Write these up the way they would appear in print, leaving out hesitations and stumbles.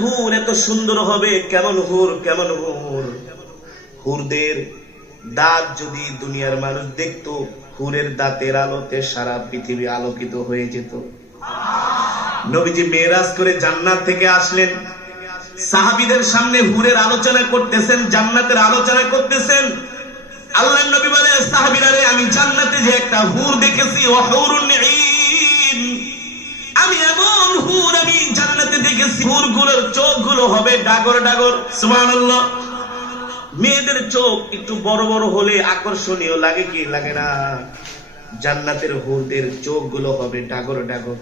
হুর এত সুন্দর হবে, কেমন হুর কেমন হুর। হুরদের দাঁত যদি দুনিয়ার মানুষ দেখতো, হুরের দাঁতের আলোতে সারা পৃথিবী আলোকিত হয়ে যেত। নবীজি মেরাজ করে জান্নাত থেকে আসলেন, সাহাবীদের সামনে হুরের আলোচনা করতেছেন, জান্নাতের আলোচনা করতেছেন। আল্লাহর নবী বলে, সাহাবীরা রে, আমি জান্নাতে যে একটা হুর দেখেছি, ওয়াহুরুন ঈন, আমি এমন হুর আমি জান্নাতে দেখেছি, হুরগুলোর চোখগুলো হবে ডাগর ডাগর। সুবহানাল্লাহ। মেয়েদের চোখ একটু বড় বড় হলে আকর্ষণীয় লাগে কি লাগে না? জান্নাতের হুরদের চোখগুলো হবে ডাগর ডাগর।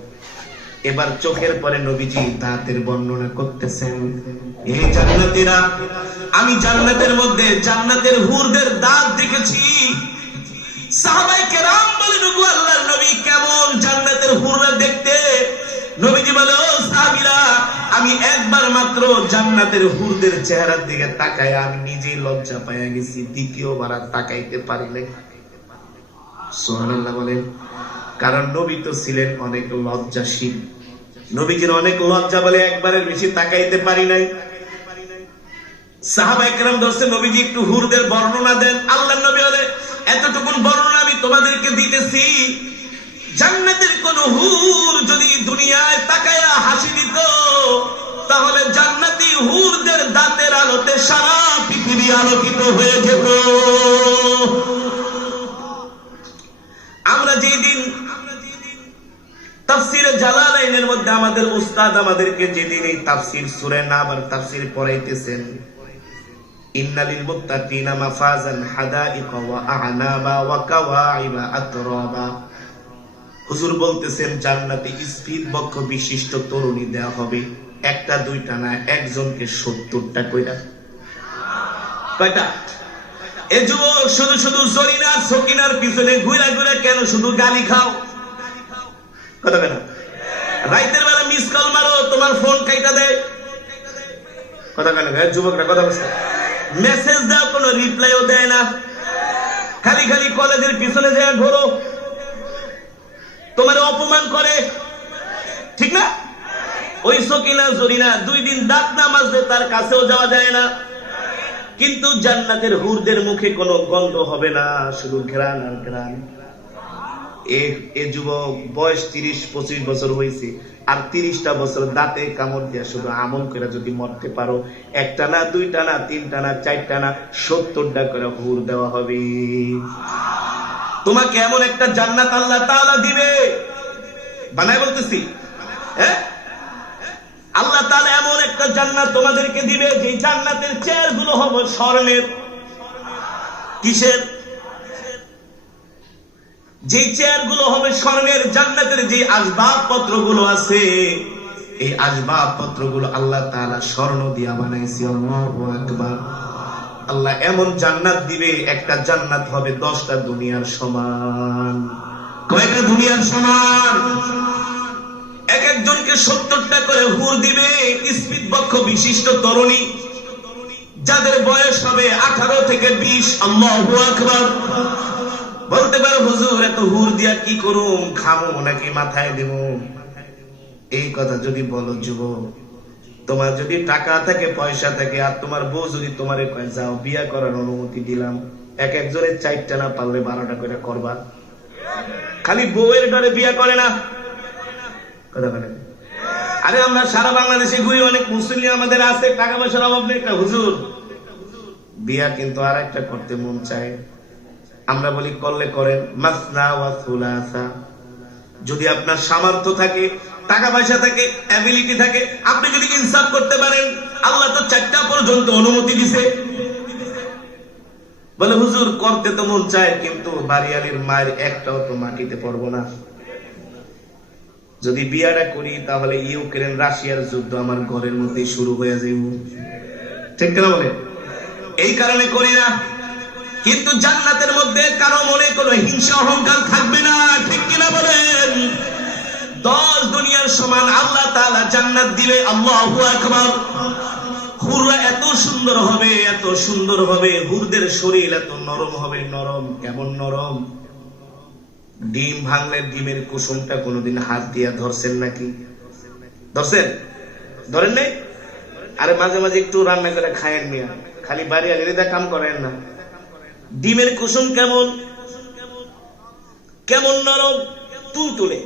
এবার চোখের পরে নবীজি দাঁতের বর্ণনা করতেছেন। এই জান্নাতীরা, আমি জান্নাতের মধ্যে জান্নাতের হুরদের দাঁত দেখেছি। সাহাবায়ে কেরাম বলেন, ওগো আল্লাহর নবী, কেমন জান্নাতের হুররা দেখতে? নবীজি বলে, ও সাহাবীরা, আমি একবার মাত্র জান্নাতের হুরদের চেহারার দিকে তাকায় আমি নিজেই লজ্জা পাইয়া গেছি, দ্বিতীয়বার আর তাকাইতে পারি নাই। সুবহানাল্লাহ বলেন। কারণ নবী তো ছিলেন অনেক লজ্জাশীল, নবীজির অনেক লজ্জা বলে একবারের বেশি তাকাইতে পারি নাই। সাহাবায়ে কেরাম দর্শে নবীজি একটু হুরদের বর্ণনা দেন। আল্লাহর নবী বলে, এতটুকুন বর্ণনা আমি তোমাদেরকে দিতেছি, জান্নাতের কোন হুর যদি দুনিয়ায় তাকায়া হাসি দিত, তাহলে জান্নাতি হুরদের দাঁতের আলোতে সারা পৃথিবী আলোকিত হয়ে যেত। আমরা যেদিন তাফসীরে জালালাইনের মধ্যে আমাদের উস্তাদ আমাদেরকে যেদিন এই তাফসীর সূরা নাবার তাফসীর পড়াইতেছেন, ইন্নালিল মুত্তাকিনা মাফাজান হাদাইকা ওয়া আ'নাবা ওয়া কাওয়াইবা আতরাবা, হুজুর বলতেছেন জান্নাতে স্পিড বক্ষ বিশিষ্ট তরুণী দেয়া হবে, একটা দুইটা না, একজনকে 70টা কইরা। কয়টা? এই যুবক শুধু শুধু জরিনা সকিনার পিছনে ঘুরে ঘুরে কেন শুধু গালি খাও? কথা কেন? রাইতের বেলা মিস কল মারো, তোমার ফোন কাইটা দেয়। কথা কেন? যুবকরা কথা বলছে, মেসেজ দাও, কোনো রিপ্লাইও দেয় না, খালি খালি কলেজের পিছনে যায় ঘোরো, তোমার অপমান করে, ঠিক না? ওই সকিনা জরিনা 2 দিন দাঁত না মাজলে তার কাছেও যাওয়া যায় না। কিন্তু জান্নাতের হুরদের মুখে কোনো গন্ধ হবে না, শুধু ঘ্রাণ আর ঘ্রাণ। এ যুবক বয়স 30-25 বছর হয়েছে, আর 30টা বছর দাঁতে কামড় দিয়া শুধু আমল করে যদি মরতে পারো, একটা না, দুইটা না, তিনটা না, চারটা না, 70টা করে হুর দেওয়া হবে। তোমাকে এমন একটা জান্নাত আল্লাহ তাআলা দিবে, বানায় বলতেছি, হ্যাঁ, আল্লাহ তাআলা এমন একটা জান্নাত তোমাদেরকে দিবে, যে জান্নাতের চেয়ার গুলো হবে স্বর্ণের। কিসের? যে চেয়ার গুলো হবে স্বর্ণের। জান্নাতের যে আসবাবপত্র গুলো আছে, এই আসবাবপত্র গুলো আল্লাহ তাআলা স্বর্ণ দিয়া বানাইছে। আল্লাহু আকবার। আল্লাহ এমন জান্নাত দিবে, একটা জান্নাত হবে 10টা দুনিয়ার সমান। কয়টা দুনিয়ার সমান? এক একজনকে 70টা করে হুর দিবে, স্পিড বক্ষ বিশিষ্ট তরুণী, যাদের বয়স হবে 18 থেকে 20। আল্লাহু আকবার। বলতে পারো, হুজুর এত হুর দিয়া কি করুম, খামো নাকি মাথায় দেব? এই কথা যদি বলো যুবক, তোমার যদি টাকা থাকে, পয়সা থাকে, আর তোমার বউ যদি তোমারে কয় যাও বিয়া করার অনুমতি দিলাম, এক একজনের 4টা না পারলে 12টা করে করবা? খালি বউয়ের ডরে বিয়া করে না। কথা বলেন। আরে আমরা সারা বাংলাদেশে ঘুরি, অনেক মুসলিম আমাদের আছে, টাকা পয়সার অভাব নেই, হুজুর বিয়া কিন্তু আর একটা করতে মন চায়। আমরা বলি করলে করেন, মাসনা ওয়া সুলাসা। যদি আপনার সামর্থ্য থাকে, টাকা পয়সা থাকে, অ্যাবিলিটি থাকে, আপনি যদি ইনসাফ করতে পারেন, আল্লাহ তো 4টা পর্যন্ত অনুমতি দিছে। বলে হুজুর করতে তো মন চায়, কিন্তু বাড়িয়ালির মায়ের একটাও তো মাটিতে পড়বো না। যদি বিয়াটা করি তাহলে ইউক্রেন রাশিয়ার যুদ্ধ আমার ঘরের মধ্যে শুরু হয়ে যাইব, ঠিক কিনা বলে? এই কারণে করি না। কিন্তু জান্নাতের মধ্যে কারো মনে কোনো হিংসা অহংকার থাকবে না, ঠিক কিনা বলেন? 10 দুনিয়ার সমান আল্লাহ তাআলা জান্নাত দিবে। আল্লাহু আকবার। হুররা এত সুন্দর হবে, এত সুন্দর হবে, হুরদের শরীর এত নরম হবে। নরম কেমন নরম? ডিম ভাঙলে ডিমের কুসুমটা কোনোদিন হাত দিয়া ধরছেন নাকি? ধরছেন? ধরেন নাই? আরে মাঝে মাঝে একটু রান্না করে খায়েন মিয়া, খালি বাড়ি আলিদা কাম করেন না। ডিমের কুসুম কেমন কেমন নরম তুলতুলে,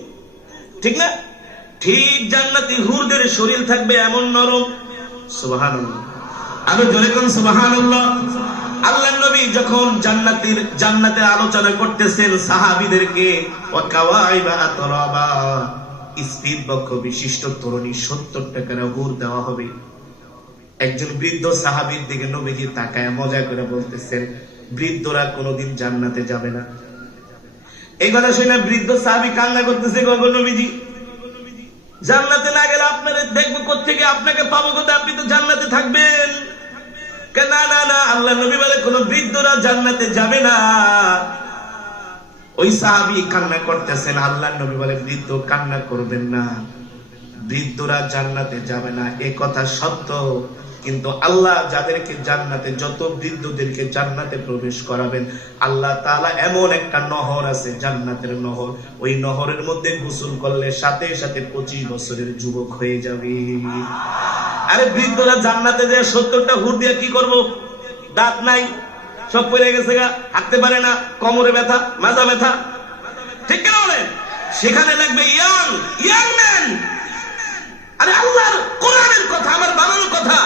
ঠিক না? ঠিক জান্নাতি হুরদের শরীর থাকবে এমন নরম। সুবহানাল্লাহ, আরো জোরে কোন সুবহানাল্লাহ। আল্লাহর নবী যখন জান্নাতের আলোচনা করতেছেন সাহাবীদেরকে, ওয়া কাওয়াইবা আতরাবা, স্পিড বক্ষ বিশিষ্ট তরুণী 70 টাকার হুর দেওয়া হবে। একজন বৃদ্ধ সাহাবীর দিকে নবীজি তাকায় মজা করে বলতেছেন, বৃদ্ধরা কোনোদিন জান্নাতে যাবে না। এই কথা শুনে বৃদ্ধ সাহাবী কান্না করতেছে, গো নবীজি জান্নাতে না গেলে আপনাদের দেখবো কোত্থেকে, আপনাকে পাবো কোথায়, আপনি তো জান্নাতে থাকবেন। না না না, আল্লাহ নবী বলে কোন বৃদ্ধরা জান্নাতে যাবে না। ওই সাহাবী কান্না করতেছেন, আল্লাহ নবী বলে বৃদ্ধ কান্না করবেন না, বৃদ্ধরা জান্নাতে যাবে না এ কথা সত্য, কিন্তু আল্লাহ যাদেরকে জান্নাতে, যত বৃদ্ধদেরকে জান্নাতে প্রবেশ করাবেন, আল্লাহ তাআলা এমন একটা নহর আছে, জান্নাতের নহর, ওই নহরের মধ্যে গোসল করলে সাথে সাথে 25 বছরের যুবক হয়ে যাবে। আরে বৃদ্ধরা জান্নাতে যে 70টা হুর দিয়ে কি করব? দাঁত নাই, সব পড়ে গেছে গা, হাঁটতে পারে না, কোমরে ব্যথা, মাজা ব্যথা, ঠিক কিনা বলেন? সেখানে লাগবে ইয়াং ম্যান। আরে আল্লাহর কোরআনের কথা, আমার বানানো কথা,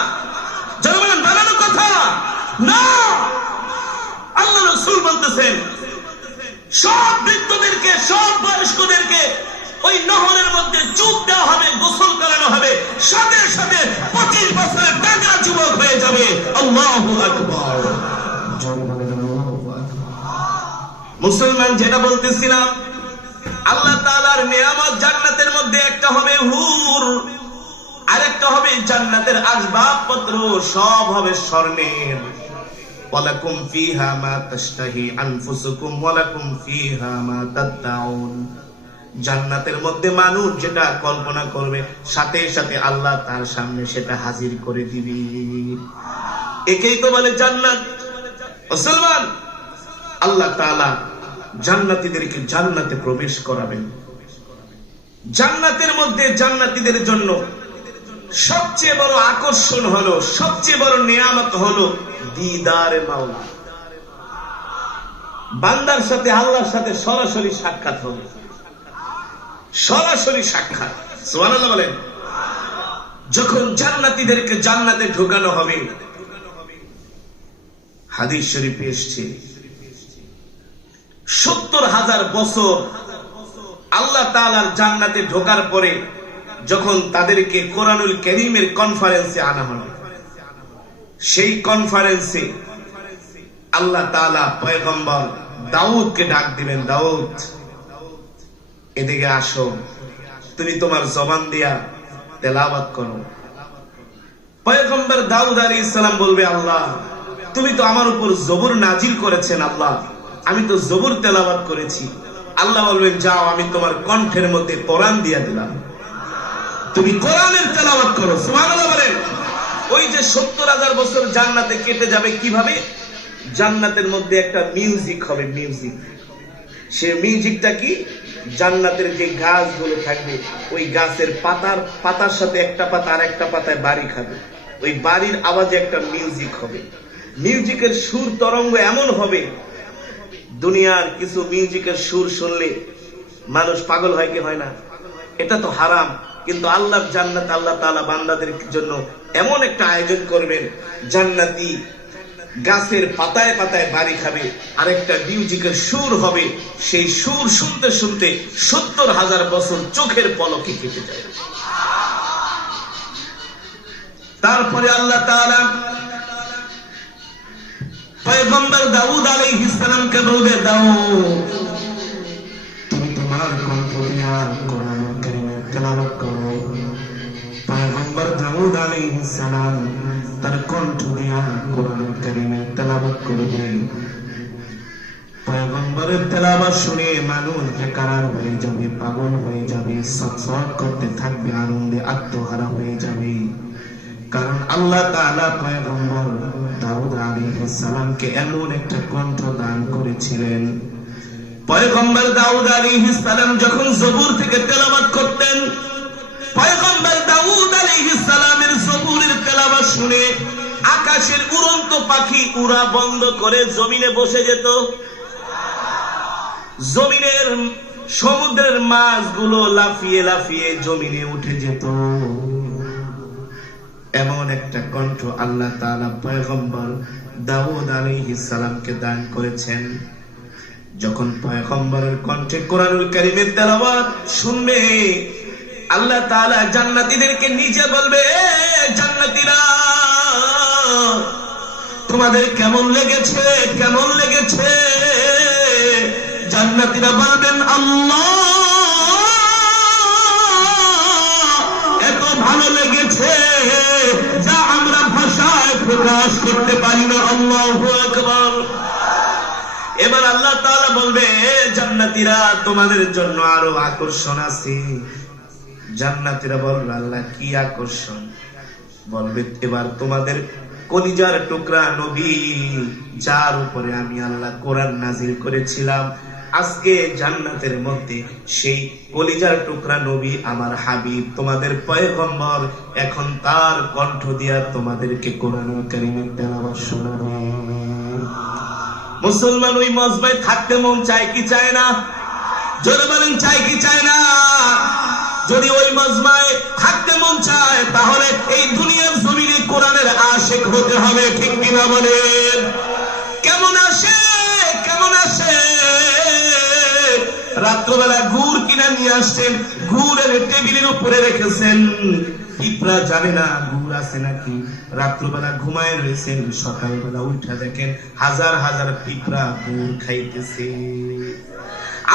জনগণ বানানো কথা না। আল্লাহ রাসূল বলতেছেন সব বৃদ্ধদেরকে, সব বয়স্কদেরকে ওই নহরের মধ্যে চুপ দেওয়া হবে, গোসল করানো হবে, সাথে সাথে 25 বছরের তাগড়া যুবক হয়ে যাবে। আল্লাহু আকবার। মুসলমান, যেটা বলতেছিলাম, আল্লাহ তাআলার নিয়ামত জান্নাতের মধ্যে একটা হবে হুর, আরেকটা হবে জান্নাতের আসবাবপত্র, সব হবে স্বর্ণের। ওয়ালাকুম ফিহা মা তাশতাহি আনফুসুকুম ওয়ালাকুম ফিহা মা তাদউন। জান্নাতের মধ্যে মানুষ যেটা কল্পনা করবে, সাথে সাথে আল্লাহ তার সামনে সেটা হাজির করে দিবে। একেই তো বলে জান্নাত। মুসলমান, আল্লাহ তাআলা জান্নাতীদেরকে জান্নাতে প্রবেশ করাবেন। জান্নাতের মধ্যে জান্নাতীদের জন্য সবচেয়ে বড় আকর্ষণ হলো, সবচেয়ে বড় নিয়ামত হলো দিদারে মাওলা। বান্দার সাথে আল্লাহর সাথে সরাসরি সাক্ষাৎ হবে, সরাসরি সাক্ষাৎ। সুবহানাল্লাহ বলেন। যখন জান্নাতীদেরকে জান্নাতে ঢোকানো হবে, হাদিস শরীফে এসেছে 70,000 বছর আল্লাহ তাআলার জান্নাতে ঢোকার পরে যখন তাদেরকে কোরআনুল কারীমের কনফারেন্সে আনা হলো, সেই কনফারেন্সে আল্লাহ তাআলা পয়গম্বর দাউদকে ডাক দিবেন, দাউদ এদিকে আসো, তুমি তোমার জবান দিয়া তেলাওয়াত করো। পয়গম্বর দাউদ আলাইহিস সালাম বলবে, আল্লাহ তুমি তো আমার উপর জবর নাজিল করেছেন, আল্লাহ আমি তো জবর তেলাওয়াত করেছি। আল্লাহ বলবেন, যাও আমি তোমার কণ্ঠের মধ্যে কোরআন দিয়া দিলাম, তুমি কোরআনের তেলাওয়াত করো। সুবহানাল্লাহ বলেন। ওই যে 70,000 বছর জান্নাতে কেটে যাবে কিভাবে? জান্নাতের মধ্যে একটা মিউজিক হবে, মিউজিক। সে মিউজিকটা কি? জান্নাতের যে গাছগুলো থাকবে, ওই গাছের পাতার সাথে একটা পাতা আর একটা পাতায় বাড়ি খাবে, ওই বাড়ির আওয়াজে একটা মিউজিক হবে। মিউজিকের সুর তরঙ্গ এমন হবে, দুনিয়ার কিছু মিউজিকের সুর শুনলে মানুষ পাগল হয় কি হয় না? এটা তো হারাম, কিন্তু আল্লাহর জান্নাত আল্লাহ তাআলা বান্দাদের জন্য এমন একটা আয়োজন করবেন, জান্নাতি গাছের পাতায় পাতায় বাড়ি খাবে, আরেকটা মিউজিকের সুর হবে, সেই সুর শুনতে শুনতে 70,000 বছর চোখের পলকে কেটে যায়। তারপরে আল্লাহ তাআলা পয়গম্বর দাউদ আলাইহিস সালামকে বলবে, দাউদ তুমি তোমার কণ্ঠ দিয়া কোরআনুল কারীমের তেলাওয়াত করো। পয়গম্বর দাউদ আলাইহিস সালাম তার কণ্ঠ দিয়া কোরআনুল কারীমের তেলাওয়াত করবে। পয়গম্বরের তেলাওয়াত শুনে মানুষ বেকারার হয়ে যাবে, পাগল হয়ে যাবে, সৎসৎ করতে থাকবে, আনন্দে আত্মহারা হয়ে যাবে। কারণ আল্লাহ তাআলা পয়গম্বর দাউদ আলাইহিস সালামকে এমন একটা কণ্ঠ দান করেছিলেন। পয়গম্বর দাউদ আলাইহিস সালাম যখন জবুর থেকে তেলাওয়াত করতেন, পয়গম্বর দাউদ আলাইহিস সালামের জবুরের তেলাওয়াত শুনে আকাশের উড়ন্ত পাখি উড়া বন্ধ করে জমিনে বসে যেত। জমিনের সমুদ্রের মাছগুলো লাফিয়ে লাফিয়ে জমিনে উঠে যেত। এমন একটা কণ্ঠ আল্লাহ তাআলা পয়গম্বর দাউদ আলাইহিস সালামকে দান করেছেন। যখন পয়গম্বরের কণ্ঠে কোরআনুল কারীমের তেলাওয়াত শুনবে, আল্লাহ তাআলা জান্নাতীদেরকে নিজে বলবে, জান্নাতীরা তোমাদের কেমন লেগেছে, কেমন লেগেছে? জান্নাতীরা বলবেন, আল্লাহ এত ভালো লেগেছে যা আমরা ভাষায় প্রকাশ করতে পারি না। আল্লাহু আকবার। এবার আল্লাহ তাআলা বলবে, জান্নাতীরা তোমাদের জন্য আরো আকর্ষণ আছে। জান্নাতীরা বলবে, আল্লাহ কি আকর্ষণ? বলবে, এবার তোমাদের কলিজার টুকরা নবী যার উপরে আমি আল্লাহ কোরআন নাজিল করেছিলাম, আজকে জান্নাতের মধ্যে সেই কলিজার টুকরা নবী আমার হাবিব তোমাদের পয়গম্বর এখন তার কণ্ঠ দিয়া তোমাদেরকে কোরআনুল কারীমের তেলাওয়াত শোনাবে। মুসলমান ওই মজমায় থাকতে মন চায় কি চায় না? জোরে বলেন, চায় কি চায় না? যদি ওই মজমায় থাকতে মন চায় তাহলে এই দুনিয়ার জমিনে কোরআনের আশিক হতে হবে, ঠিক কিনা বলেন? কেমন আসে, কেমন আসে? রাত্রবেলা গুড় কিনা নিয়ে আসছেন, গুড়ের টেবিলের উপরে রেখেছেন, পিঁপড়া জানে না গুড় আছে নাকি। রাত্রবেলা ঘুমায় রয়েছেন, সকালবেলা উঠা দেখেন হাজার হাজার পিঁপড়া গুড় খাইতেছে।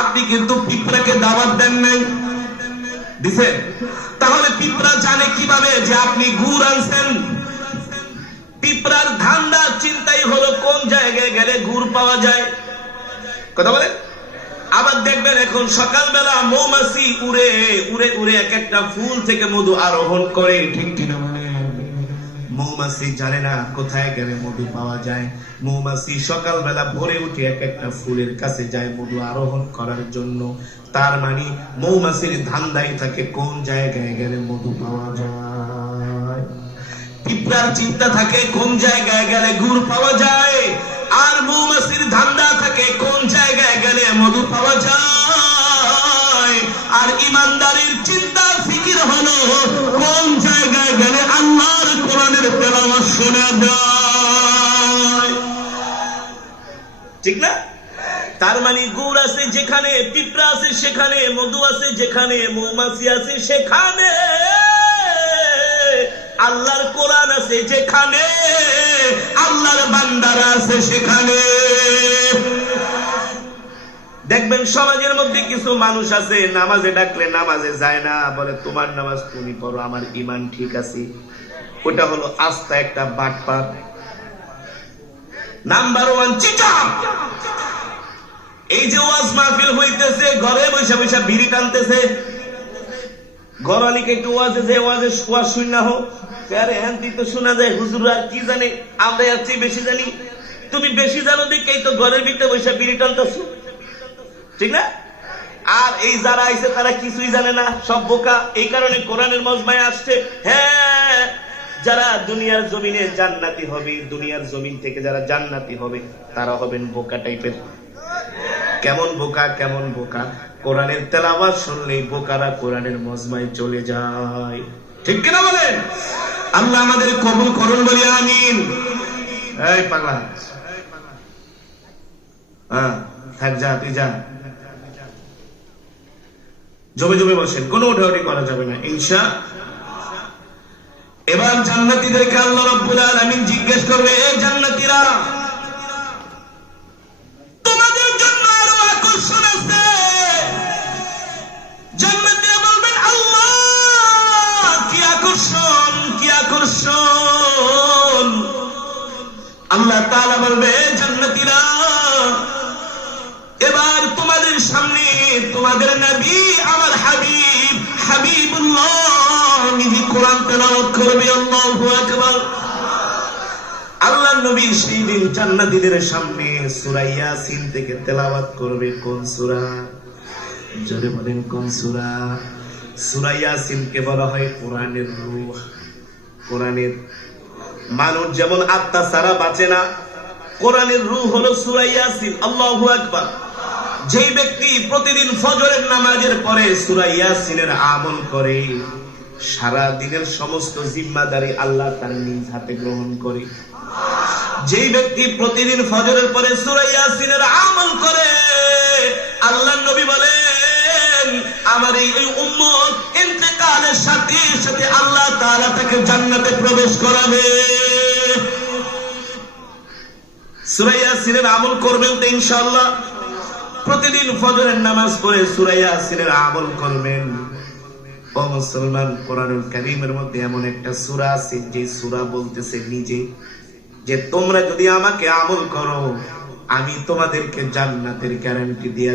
আপনি কিন্তু পিঁপড়াকে দাওয়াত দেন নাই, দিছেন? তাহলে পিঁপড়া জানে কিভাবে যে আপনি গুড় আনছেন? পিঁপড়ার ধান্দা চিন্তাই হলো কোন জায়গায় গেলে গুড় পাওয়া যায়। কথা বলেন। আবার দেখবেন এখন সকালবেলা মৌমাছি উড়ে উড়ে উড়ে এক একটা ফুল থেকে মধু আরোহণ করে, ঠিক কিনা? মৌমাছি জানে না কোথায় গেলে মধু পাওয়া যায়। মৌমাছি সকালবেলা ভোরে উঠে এক একটা ফুলের কাছে যায় মধু আরোহণ করার জন্য। তার মানে মৌমাছির ধান্দাই থাকে কোন জায়গায় গেলে মধু পাওয়া যায়। পিঁপড়ার চিন্তা থাকে কোন জায়গায় গেলে গুড় পাওয়া যায়, আর মৌমাছির ধান্দা থাকে কোন জায়গায় গেলে মধু পাওয়া যায়। আর ইমানদারের চিন্তা ফিকির হলো কোন জায়গায় গেলে আল্লাহর কোরআনের তেলাওয়াত শোনা যায়, ঠিক না? তার মানে গুড় আছে যেখানে, পিঁপড়া আছে সেখানে, মধু আছে যেখানে, মৌমাছি আছে সেখানে, আল্লাহর কোরআন আছে যেখানে, আল্লাহর বান্দারা আছে সেখানে। দেখবেন সমাজের মধ্যে কিছু মানুষ আছে নামাজে ডাকলে নামাজে যায় না, বলে তোমার নামাজ তুমি পড়ো, আমার ঈমান ঠিক আছে। ওটা হলো আস্থা একটা বাটপার। Number 1 cheater. এই যে ওয়াজ মাহফিল হইতেছে, ঘরে বসে বসে বিড়ি টানতেছে। ঘরালিকে একটু ওয়াজে যে ওয়াজ শুন না হোক, আরে হ্যাঁ তো শোনা যায়, হুজুর আর কি জানে, আমরা এর চেয়ে বেশি জানি। তুমি বেশি জানো দেখেই তো ঘরের ভিতরে বসে বিড়ি টানতেছো, ঠিক না? আর এই যারা আইছে তারা কিছুই জানে না, সব বোকা। এই কারণে কোরআনের মজমায় আসছে। হ্যাঁ, যারা দুনিয়ার জমিনে জান্নাতি হবে, দুনিয়ার জমিন থেকে যারা জান্নাতি হবে তারা হবেন বোকা টাইপের। কেমন বোকা, কেমন বোকা? কোরআনের তেলাওয়াত শুনলেই বোকারা কোরআনের মজমায় চলে যায়, ঠিক কিনা বলেন? আল্লাহ আমাদের কবুল করুন, বলি আমিন। এই পাগলা, হ্যাঁ থাক, যা তুই যা, জমে জমে বসেন, কোনো উঠাউঠি করা যাবে না ইনশাআল্লাহ। এবার জান্নাতীদেরকে আল্লাহ রাব্বুল আলামিন জিজ্ঞেস করবে, এ জান্নাতীরা তোমাদের জন্য আরো আকর্ষণ আছে। জান্নাতীরা বলবেন, আল্লাহ কি আকর্ষণ, কি আকর্ষণ? আল্লাহ তাআলা বলবে, জান্নাতীরা এবার তোমাদের সামনে তোমাদের নবী আমার হাবিব হাবিবুল্লাহ নিজে কোরআন তেলাওয়াত করবে। আল্লাহু আকবার। আল্লাহর নবী সেই দিন জান্নাতীদের সামনে সূরা ইয়াসিন থেকে তেলাওয়াত করবে। কোন সূরা? জোরে বলেন, কোন সূরা? সূরা ইয়াসিনকে বলা হয় কোরআনের রূহ। কোরআনের মানুষ যেমন আত্মা ছাড়া বাঁচে না, কোরআনের রূহ হলো সূরা ইয়াসিন। আল্লাহু আকবার। যেই ব্যক্তি প্রতিদিন ফজরের নামাজের পরে সূরা ইয়াসিনের আমল করে, সারা দিনের সমস্ত জিম্মাদারি আল্লাহ তার নিজ হাতে গ্রহণ করে। যেই ব্যক্তি প্রতিদিন ফজরের পরে সূরা ইয়াসিনের আমল করে, আল্লাহর নবী বলেন আমার এই উম্মত ইন্তেকালের সাথে সাথে আল্লাহ তাআলা তাকে জান্নাতে প্রবেশ করাবে। সূরা ইয়াসিনের আমল করবেন তো ইনশাআল্লাহ? প্রতিদিন ফজরের নামাজ পড়ে সূরা ইয়াসিনের আমল করবেন। ও মুসলমান, কোরআনুল কারীমের মধ্যে এমন একটা সূরা আছে যে সূরা বলতেছে নিজে যে তোমরা যদি আমাকে আমল করো, আমি তোমাদেরকে জান্নাতের গ্যারান্টি দিয়ে